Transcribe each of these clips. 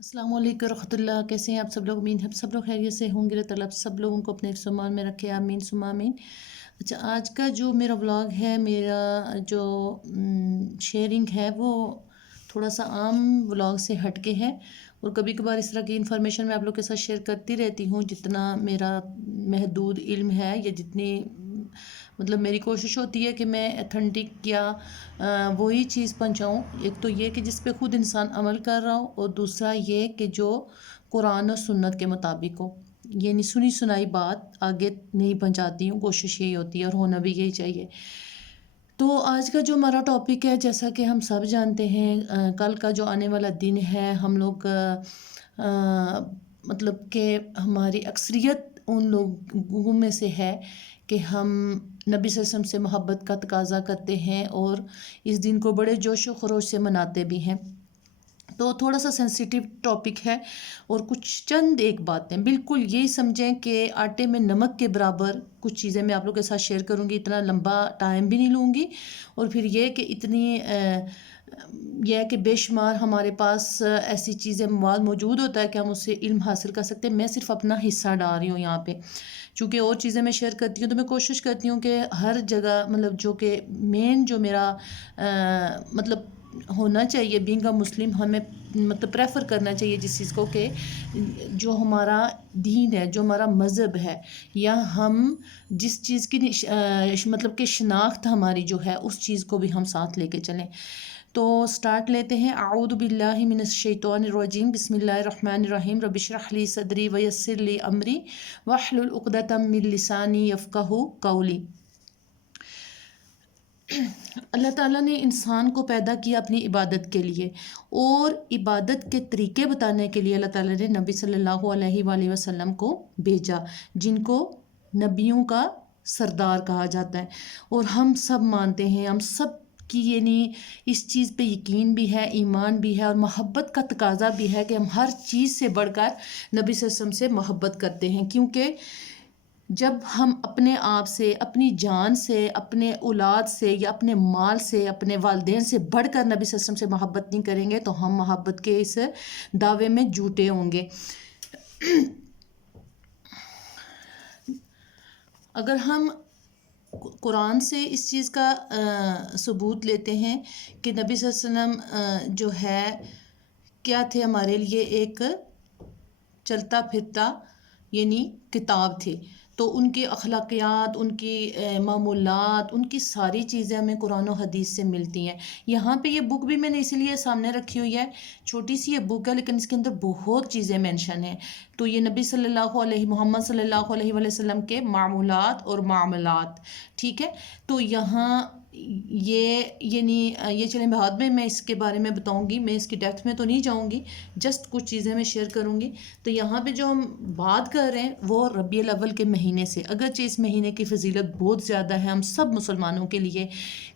السلام علیکم ورحمۃ اللہ، کیسے ہیں آپ سب لوگ؟ امید ہے سب لوگ خیریت سے ہوں گے۔ اللہ تعالیٰ آپ سب لوگوں کو اپنے سامان میں رکھے، آمین ثم آمین۔ اچھا، آج کا جو میرا ولاگ ہے، میرا جو شیئرنگ ہے وہ تھوڑا سا عام ولاگ سے ہٹ کے ہے، اور کبھی کبھار اس طرح کی انفارمیشن میں آپ لوگ کے ساتھ شیئر کرتی رہتی ہوں جتنا میرا محدود علم ہے، یا جتنی مطلب میری کوشش ہوتی ہے کہ میں ایتھنٹک یا وہی چیز پہنچاؤں۔ ایک تو یہ کہ جس پہ خود انسان عمل کر رہا ہو، اور دوسرا یہ کہ جو قرآن اور سنت کے مطابق ہو، یعنی سنی سنائی بات آگے نہیں پہنچاتی ہوں، کوشش یہی ہوتی ہے اور ہونا بھی یہی چاہیے۔ تو آج کا جو ہمارا ٹاپک ہے، جیسا کہ ہم سب جانتے ہیں، کل کا جو آنے والا دن ہے، ہم لوگ مطلب کہ ہماری اکثریت ان لوگوں میں سے ہے کہ ہم نبی صلی اللہ علیہ وسلم سے محبت کا تقاضا کرتے ہیں، اور اس دن کو بڑے جوش و خروش سے مناتے بھی ہیں۔ تو تھوڑا سا سینسیٹیو ٹاپک ہے، اور کچھ چند ایک باتیں بالکل یہی سمجھیں کہ آٹے میں نمک کے برابر کچھ چیزیں میں آپ لوگوں کے ساتھ شیئر کروں گی۔ اتنا لمبا ٹائم بھی نہیں لوں گی، اور پھر یہ کہ اتنی یہ ہے کہ بے شمار ہمارے پاس ایسی چیزیں مواد موجود ہوتا ہے کہ ہم اس سے علم حاصل کر سکتے ہیں۔ میں صرف اپنا حصہ ڈال رہی ہوں یہاں پہ، چونکہ اور چیزیں میں شیئر کرتی ہوں تو میں کوشش کرتی ہوں کہ ہر جگہ مطلب جو کہ مین جو میرا مطلب ہونا چاہیے، بینگ اے مسلم، ہمیں مطلب پریفر کرنا چاہیے جس چیز کو کہ جو ہمارا دین ہے، جو ہمارا مذہب ہے، یا ہم جس چیز کی مطلب کہ شناخت ہماری جو ہے، اس چیز کو بھی ہم ساتھ لے کے چلیں۔ تو سٹارٹ لیتے ہیں۔ اعوذ باللہ من الشیطان الرجیم، بسم اللہ الرحمن الرحیم، رب اشرح لی صدری ویسر لی امری واحلل عقدۃ من لسانی یفقہوا قولی۔ اللہ تعالیٰ نے انسان کو پیدا کیا اپنی عبادت کے لیے، اور عبادت کے طریقے بتانے کے لیے اللہ تعالیٰ نے نبی صلی اللہ علیہ وآلہ وسلم کو بھیجا، جن کو نبیوں کا سردار کہا جاتا ہے۔ اور ہم سب مانتے ہیں، ہم سب کی یعنی اس چیز پہ یقین بھی ہے، ایمان بھی ہے، اور محبت کا تقاضا بھی ہے کہ ہم ہر چیز سے بڑھ کر نبی صلی اللہ علیہ وسلم سے محبت کرتے ہیں، کیونکہ جب ہم اپنے آپ سے، اپنی جان سے، اپنے اولاد سے، یا اپنے مال سے، اپنے والدین سے بڑھ کر نبی صلی اللہ علیہ وسلم سے محبت نہیں کریں گے تو ہم محبت کے اس دعوے میں جھوٹے ہوں گے۔ اگر ہم قرآن سے اس چیز کا ثبوت لیتے ہیں کہ نبی صلی اللہ علیہ وسلم جو ہے کیا تھے ہمارے لیے، ایک چلتا پھرتا یعنی کتاب تھی، تو ان کی اخلاقیات، ان کی معمولات، ان کی ساری چیزیں ہمیں قرآن و حدیث سے ملتی ہیں۔ یہاں پہ یہ بک بھی میں نے اسی لیے سامنے رکھی ہوئی ہے، چھوٹی سی یہ بک ہے لیکن اس کے اندر بہت چیزیں مینشن ہیں۔ تو یہ نبی صلی اللہ علیہ محمد صلی اللہ علیہ وآلہ وسلم کے معمولات اور معاملات، ٹھیک ہے۔ تو یہاں یہ یعنی یہ چلیں بعد میں اس کے بارے میں بتاؤں گی، میں اس کی ڈیپتھ میں تو نہیں جاؤں گی، جسٹ کچھ چیزیں میں شیئر کروں گی۔ تو یہاں پہ جو ہم بات کر رہے ہیں وہ ربیع الاول کے مہینے سے، اگرچہ اس مہینے کی فضیلت بہت زیادہ ہے ہم سب مسلمانوں کے لیے،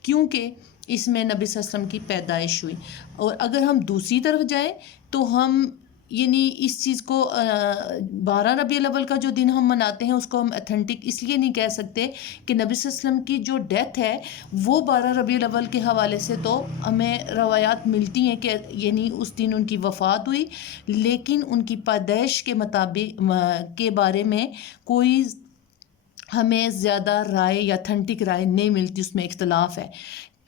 کیونکہ اس میں نبی صلی اللہ علیہ وسلم کی پیدائش ہوئی۔ اور اگر ہم دوسری طرف جائیں تو ہم یعنی اس چیز کو 12 ربیع الاول کا جو دن ہم مناتے ہیں اس کو ہم ایتھنٹک اس لیے نہیں کہہ سکتے کہ نبی صلی اللہ علیہ وسلم کی جو ڈیتھ ہے وہ 12 ربیع الاول کے حوالے سے تو ہمیں روایات ملتی ہیں کہ یعنی اس دن ان کی وفات ہوئی، لیکن ان کی پیدائش کے مطابق کے بارے میں کوئی ہمیں زیادہ رائے یا ایتھنٹک رائے نہیں ملتی، اس میں اختلاف ہے۔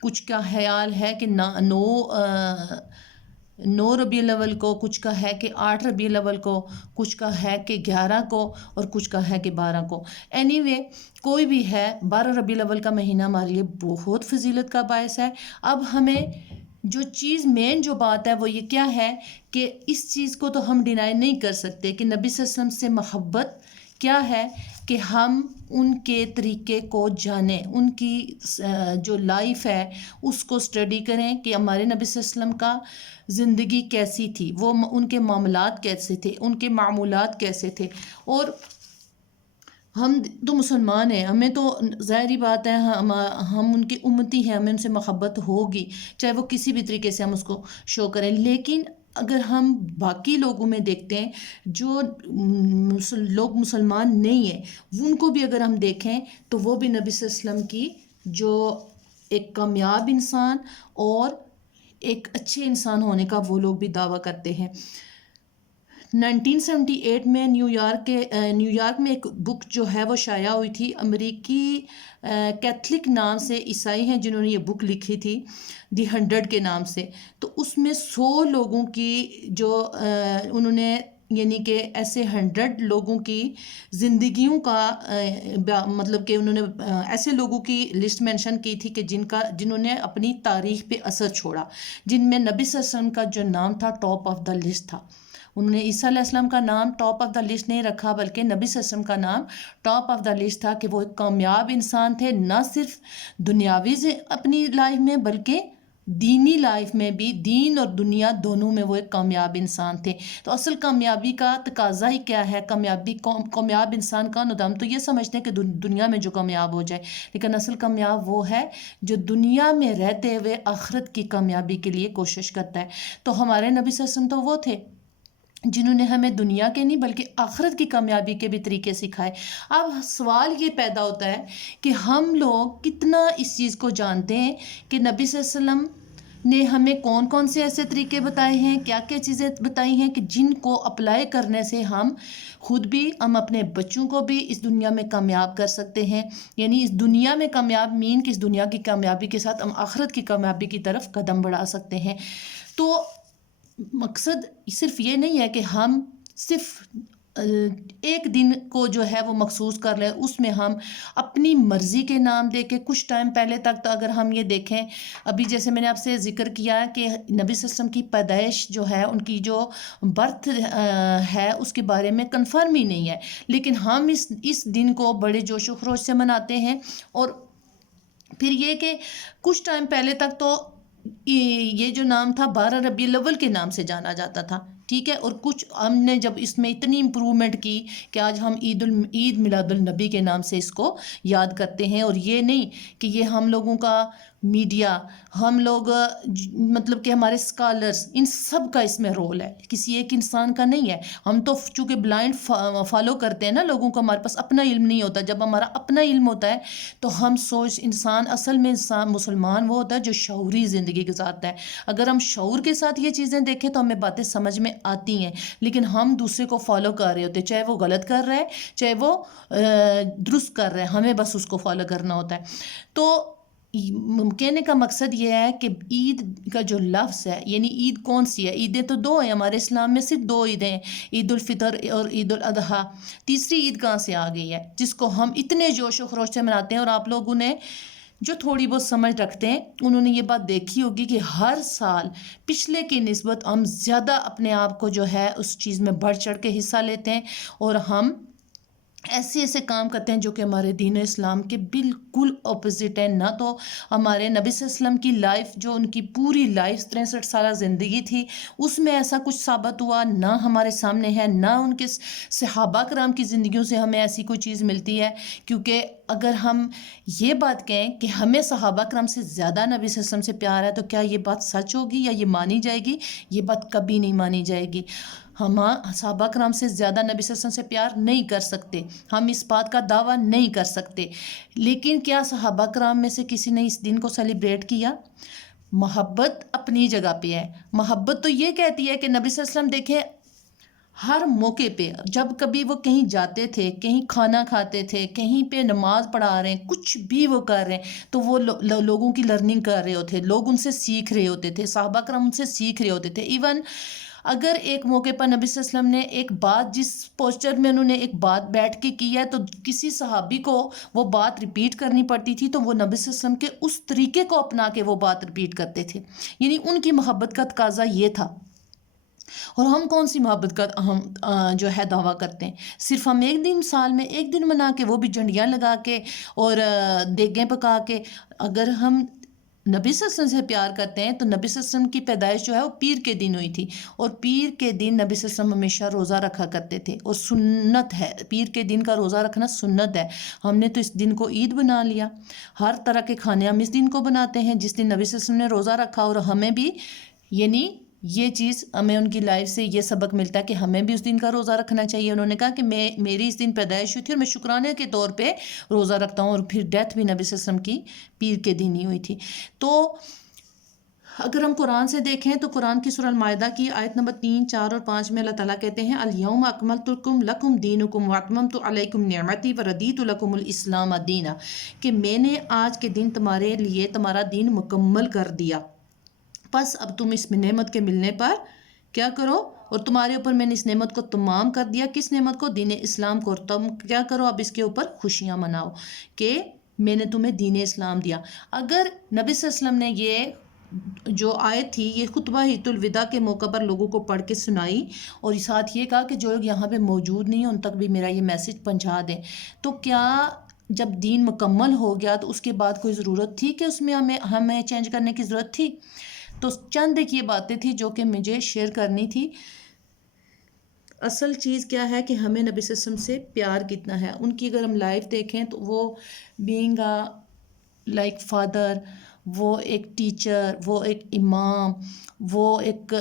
کچھ کا خیال ہے کہ 9 ربیع الاول کو، کچھ کا ہے کہ 8 ربیع الاول کو، کچھ کا ہے کہ 11 کو، اور کچھ کا ہے کہ 12 کو۔ اینی وے کوئی بھی ہے، 12 ربیع الاول کا مہینہ ہمارے لیے بہت فضیلت کا باعث ہے۔ اب ہمیں جو چیز مین جو بات ہے وہ یہ کیا ہے کہ اس چیز کو تو ہم ڈینائی نہیں کر سکتے کہ نبی صلی اللہ علیہ وسلم سے محبت کیا ہے، کہ ہم ان کے طریقے کو جانیں، ان کی جو لائف ہے اس کو اسٹڈی کریں کہ ہمارے نبی صلی اللہ علیہ وسلم کا زندگی کیسی تھی، وہ ان کے معاملات کیسے تھے، ان کے معمولات کیسے تھے۔ اور ہم تو مسلمان ہیں، ہمیں تو ظاہری بات ہے ہم ان کی امتی ہیں، ہمیں ان سے محبت ہوگی چاہے وہ کسی بھی طریقے سے ہم اس کو شو کریں۔ لیکن اگر ہم باقی لوگوں میں دیکھتے ہیں جو لوگ مسلمان نہیں ہیں، ان کو بھی اگر ہم دیکھیں تو وہ بھی نبی صلی اللہ علیہ وسلم کی جو ایک کامیاب انسان اور ایک اچھے انسان ہونے کا وہ لوگ بھی دعویٰ کرتے ہیں۔ 1978 میں نیو یارک میں ایک بک جو ہے وہ شائع ہوئی تھی. امریکی کیتھلک نام سے عیسائی ہیں جنہوں نے یہ بک لکھی تھی دی 100 کے نام سے. تو اس میں 100 لوگوں کی جو انہوں نے یعنی کہ ایسے 100 لوگوں کی زندگیوں کا مطلب کہ انہوں نے ایسے لوگوں کی لسٹ مینشن کی تھی کہ جنہوں نے اپنی تاریخ پہ اثر چھوڑا، جن میں نبی صلی اللہ علیہ وسلم کا جو نام تھا ٹاپ آف دا لسٹ تھا. انہوں نے عیسیٰ علیہ السلام کا نام ٹاپ آف دا لسٹ نہیں رکھا، بلکہ نبی صلی اللہ علیہ وسلم کا نام ٹاپ آف دا لسٹ تھا کہ وہ ایک کامیاب انسان تھے، نہ صرف دنیاوی اپنی لائف میں بلکہ دینی لائف میں بھی، دین اور دنیا دونوں میں وہ ایک کامیاب انسان تھے. تو اصل کامیابی کا تقاضا ہی کیا ہے؟ کامیاب انسان کا ہم تو یہ سمجھتے ہیں کہ دنیا میں جو کامیاب ہو جائے، لیکن اصل کامیاب وہ ہے جو دنیا میں رہتے ہوئے آخرت کی کامیابی کے لیے کوشش کرتا ہے. تو ہمارے نبی صلی اللہ علیہ وسلم تو وہ تھے جنہوں نے ہمیں دنیا کے نہیں بلکہ آخرت کی کامیابی کے بھی طریقے سکھائے. اب سوال یہ پیدا ہوتا ہے کہ ہم لوگ کتنا اس چیز کو جانتے ہیں کہ نبی صلی اللہ علیہ وسلم نے ہمیں کون کون سے ایسے طریقے بتائے ہیں، کیا کیا چیزیں بتائی ہیں کہ جن کو اپلائی کرنے سے ہم خود بھی، ہم اپنے بچوں کو بھی اس دنیا میں کامیاب کر سکتے ہیں. یعنی اس دنیا میں کامیاب کہ اس دنیا کی کامیابی کے ساتھ ہم آخرت کی کامیابی کی طرف قدم بڑھا سکتے ہیں. تو مقصد صرف یہ نہیں ہے کہ ہم صرف ایک دن کو جو ہے وہ مخصوص کر لیں، اس میں ہم اپنی مرضی کے نام دے کے کچھ ٹائم پہلے تک. تو اگر ہم یہ دیکھیں، ابھی جیسے میں نے آپ سے ذکر کیا ہے کہ نبی صلی اللہ علیہ وسلم کی پیدائش جو ہے، ان کی جو برتھ ہے، اس کے بارے میں کنفرم ہی نہیں ہے، لیکن ہم اس دن کو بڑے جوش و خروش سے مناتے ہیں. اور پھر یہ کہ کچھ ٹائم پہلے تک تو یہ جو نام تھا 12 ربیع الاول کے نام سے جانا جاتا تھا، ٹھیک ہے. اور کچھ ہم نے جب اس میں اتنی امپرومنٹ کی کہ آج ہم عید میلاد النبی کے نام سے اس کو یاد کرتے ہیں. اور یہ نہیں کہ یہ ہم لوگوں کا میڈیا، ہم لوگ مطلب کہ ہمارے اسکالرس، ان سب کا اس میں رول ہے، کسی ایک انسان کا نہیں ہے. ہم تو چونکہ بلائنڈ فالو کرتے ہیں نا لوگوں کو، ہمارے پاس اپنا علم نہیں ہوتا. جب ہمارا اپنا علم ہوتا ہے تو ہم اصل میں انسان مسلمان وہ ہوتا ہے جو شعوری زندگی گزارتا ہے. اگر ہم شعور کے ساتھ یہ چیزیں دیکھیں تو ہمیں باتیں سمجھ میں آتی ہیں، لیکن ہم دوسرے کو فالو کر رہے ہوتے ہیں، چاہے وہ غلط کر رہا ہے چاہے وہ درست کر رہا ہے، ہمیں بس اس کو فالو کرنا ہوتا ہے. تو کہنے کا مقصد یہ ہے کہ عید کا جو لفظ ہے، یعنی عید کون سی ہے؟ عیدیں تو دو ہیں ہمارے اسلام میں، صرف 2 عیدیں ہیں، عید الفطر اور عید الاضحیٰ. تیسری عید کہاں سے آ گئی ہے جس کو ہم اتنے جوش و خروش سے مناتے ہیں؟ اور آپ لوگوں نے جو تھوڑی بہت سمجھ رکھتے ہیں انہوں نے یہ بات دیکھی ہوگی کہ ہر سال پچھلے کی نسبت ہم زیادہ اپنے آپ کو جو ہے اس چیز میں بڑھ چڑھ کے حصہ لیتے ہیں، اور ہم ایسے کام کرتے ہیں جو کہ ہمارے دین اسلام کے بالکل اپوزٹ ہیں. نہ تو ہمارے نبی صلی اللہ علیہ وسلم کی لائف، جو ان کی پوری لائف 63 سالہ زندگی تھی، اس میں ایسا کچھ ثابت ہوا، نہ ہمارے سامنے ہے، نہ ان کے صحابہ کرام کی زندگیوں سے ہمیں ایسی کوئی چیز ملتی ہے. کیونکہ اگر ہم یہ بات کہیں کہ ہمیں صحابہ کرام سے زیادہ نبی صلی اللہ علیہ وسلم سے پیار ہے، تو کیا یہ بات سچ ہوگی یا یہ مانی جائے گی؟ یہ بات کبھی نہیں مانی جائے گی. ہم صحابہ کرام سے زیادہ نبی صلی اللہ علیہ وسلم سے پیار نہیں کر سکتے، ہم اس بات کا دعویٰ نہیں کر سکتے. لیکن کیا صحابہ کرام میں سے کسی نے اس دن کو سیلیبریٹ کیا؟ محبت اپنی جگہ پہ ہے. محبت تو یہ کہتی ہے کہ نبی صلی اللہ علیہ وسلم دیکھیں ہر موقع پہ، جب کبھی وہ کہیں جاتے تھے، کہیں کھانا کھاتے تھے، کہیں پہ نماز پڑھا رہے ہیں، کچھ بھی وہ کر رہے ہیں، تو وہ لوگوں کی لرننگ کر رہے ہوتے، لوگ ان سے سیکھ رہے ہوتے تھے، صحابہ کرام ان سے سیکھ رہے ہوتے تھے. ایون اگر ایک موقع پر نبی صلی اللہ علیہ وسلم نے ایک بات، جس پوسچر میں انہوں نے ایک بات بیٹھ کے کی ہے، تو کسی صحابی کو وہ بات ریپیٹ کرنی پڑتی تھی، تو وہ نبی صلی اللہ علیہ وسلم کے اس طریقے کو اپنا کے وہ بات ریپیٹ کرتے تھے. یعنی ان کی محبت کا تقاضا یہ تھا. اور ہم کون سی محبت کا ہم جو ہے دعویٰ کرتے ہیں؟ صرف ہم ایک دن، سال میں ایک دن منا کے، وہ بھی جھنڈیاں لگا کے اور دیگیں پکا کے. اگر ہم نبی صلی اللہ علیہ وسلم سے پیار کرتے ہیں تو نبی صلی اللہ علیہ وسلم کی پیدائش جو ہے وہ پیر کے دن ہوئی تھی، اور پیر کے دن نبی صلی اللہ علیہ وسلم ہمیشہ روزہ رکھا کرتے تھے، اور سنت ہے، پیر کے دن کا روزہ رکھنا سنت ہے. ہم نے تو اس دن کو عید بنا لیا، ہر طرح کے کھانے ہم اس دن کو بناتے ہیں جس دن نبی صلی اللہ علیہ وسلم نے روزہ رکھا. اور ہمیں بھی یعنی یہ چیز، ہمیں ان کی لائف سے یہ سبق ملتا ہے کہ ہمیں بھی اس دن کا روزہ رکھنا چاہیے. انہوں نے کہا کہ میری اس دن پیدائش ہوئی تھی اور میں شکرانے کے طور پہ روزہ رکھتا ہوں، اور پھر ڈیتھ بھی نبی صلی اللہ علیہ وسلم کی پیر کے دن ہی ہوئی تھی. تو اگر ہم قرآن سے دیکھیں تو قرآن کی سورہ المائدہ کی آیت نمبر 3، 4 اور 5 میں اللہ تعالیٰ کہتے ہیں الیوم اکملت لکم دینکم واتممت علیکم نعمتی وردیت لکم الاسلام دینا، کہ میں نے آج کے دن تمہارے لیے تمہارا دین مکمل کر دیا، پس اب تم اس نعمت کے ملنے پر کیا کرو، اور تمہارے اوپر میں نے اس نعمت کو تمام کر دیا، کس نعمت کو؟ دین اسلام کو، اور تم کیا کرو اب اس کے اوپر خوشیاں مناؤ کہ میں نے تمہیں دین اسلام دیا۔ اگر نبی صلی اللہ علیہ وسلم نے یہ جو آیت تھی یہ خطبہ حجۃ الوداع کے موقع پر لوگوں کو پڑھ کے سنائی اور ساتھ یہ کہا کہ جو لوگ یہاں پہ موجود نہیں ہیں ان تک بھی میرا یہ میسج پہنچا دیں، تو کیا جب دین مکمل ہو گیا تو اس کے بعد کوئی ضرورت تھی کہ اس میں ہمیں چینج کرنے کی ضرورت تھی؟ تو چند ایک یہ باتیں تھیں جو کہ مجھے شیئر کرنی تھی۔ اصل چیز کیا ہے کہ ہمیں نبی صلی اللہ علیہ وسلم سے پیار کتنا ہے، ان کی اگر ہم لائف دیکھیں تو وہ بینگ لائک فادر، وہ ایک ٹیچر، وہ ایک امام، وہ ایک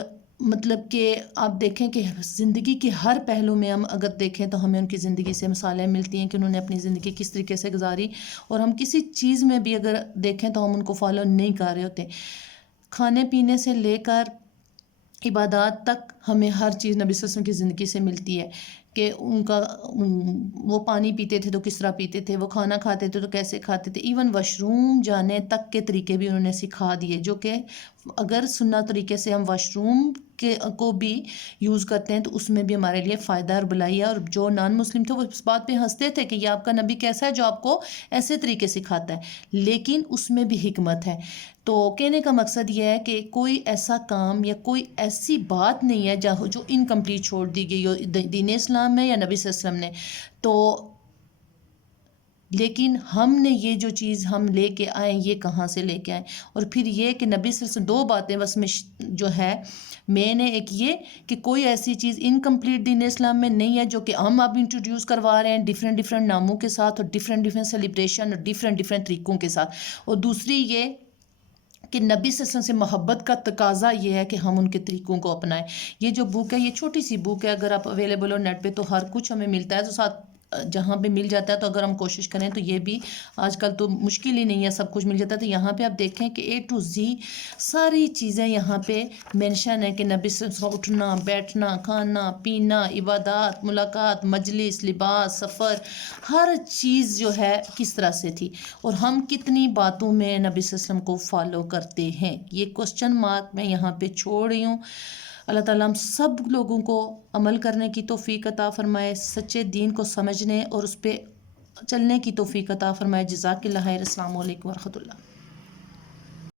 مطلب کہ آپ دیکھیں کہ زندگی کے ہر پہلو میں ہم اگر دیکھیں تو ہمیں ان کی زندگی سے مثالیں ملتی ہیں کہ انہوں نے اپنی زندگی کس طریقے سے گزاری، اور ہم کسی چیز میں بھی اگر دیکھیں تو ہم ان کو فالو نہیں کر رہے ہوتے، کھانے پینے سے لے کر عبادات تک ہمیں ہر چیز نبی صلی اللہ علیہ وسلم کی زندگی سے ملتی ہے کہ ان کا وہ پانی پیتے تھے تو کس طرح پیتے تھے، وہ کھانا کھاتے تھے تو کیسے کھاتے تھے، ایون واش روم جانے تک کے طریقے بھی انہوں نے سکھا دیے، جو کہ اگر سنت طریقے سے ہم واش روم کو بھی یوز کرتے ہیں تو اس میں بھی ہمارے لیے فائدہ اور بھلائی ہے، اور جو نان مسلم تھے وہ اس بات پہ ہنستے تھے کہ یہ آپ کا نبی کیسا ہے جو آپ کو ایسے طریقے سکھاتا ہے، لیکن اس میں بھی حکمت ہے۔ تو کہنے کا مقصد یہ ہے کہ کوئی ایسا کام یا کوئی ایسی بات نہیں ہے جو انکمپلیٹ چھوڑ دی گئی ہو دین اسلام میں یا نبی صلی اللہ علیہ وسلم نے، تو لیکن ہم نے یہ جو چیز ہم لے کے آئیں یہ کہاں سے لے کے آئیں؟ اور پھر یہ کہ نبی صلی اللہ علیہ وسلم دو باتیں بس میں جو ہے میں نے ایک یہ کہ کوئی ایسی چیز انکمپلیٹ دین اسلام میں نہیں ہے جو کہ ہم اب انٹروڈیوس کروا رہے ہیں ڈیفرنٹ ناموں کے ساتھ اور ڈیفرنٹ سیلیبریشن اور ڈیفرنٹ طریقوں کے ساتھ، اور دوسری یہ کہ نبی صلی اللہ علیہ وسلم سے محبت کا تقاضا یہ ہے کہ ہم ان کے طریقوں کو اپنائیں۔ یہ جو بک ہے یہ چھوٹی سی بک ہے، اگر آپ اویلیبل ہو نیٹ پہ تو ہر کچھ ہمیں ملتا ہے، تو ساتھ جہاں پہ مل جاتا ہے تو اگر ہم کوشش کریں تو یہ بھی آج کل تو مشکل ہی نہیں ہے، سب کچھ مل جاتا ہے، تو یہاں پہ آپ دیکھیں کہ A to Z ساری چیزیں یہاں پہ مینشن ہے کہ نبی صلی اللہ علیہ وسلم اٹھنا بیٹھنا کھانا پینا عبادات ملاقات مجلس لباس سفر ہر چیز جو ہے کس طرح سے تھی، اور ہم کتنی باتوں میں نبی صلی اللہ علیہ وسلم کو فالو کرتے ہیں، یہ کوسچن مارک میں یہاں پہ چھوڑ رہی ہوں۔ اللہ تعالیٰ ہم سب لوگوں کو عمل کرنے کی توفیق عطا فرمائے، سچے دین کو سمجھنے اور اس پہ چلنے کی توفیق عطا فرمائے۔ جزاک اللہ خیر۔ السلام علیکم ورحمۃ اللہ۔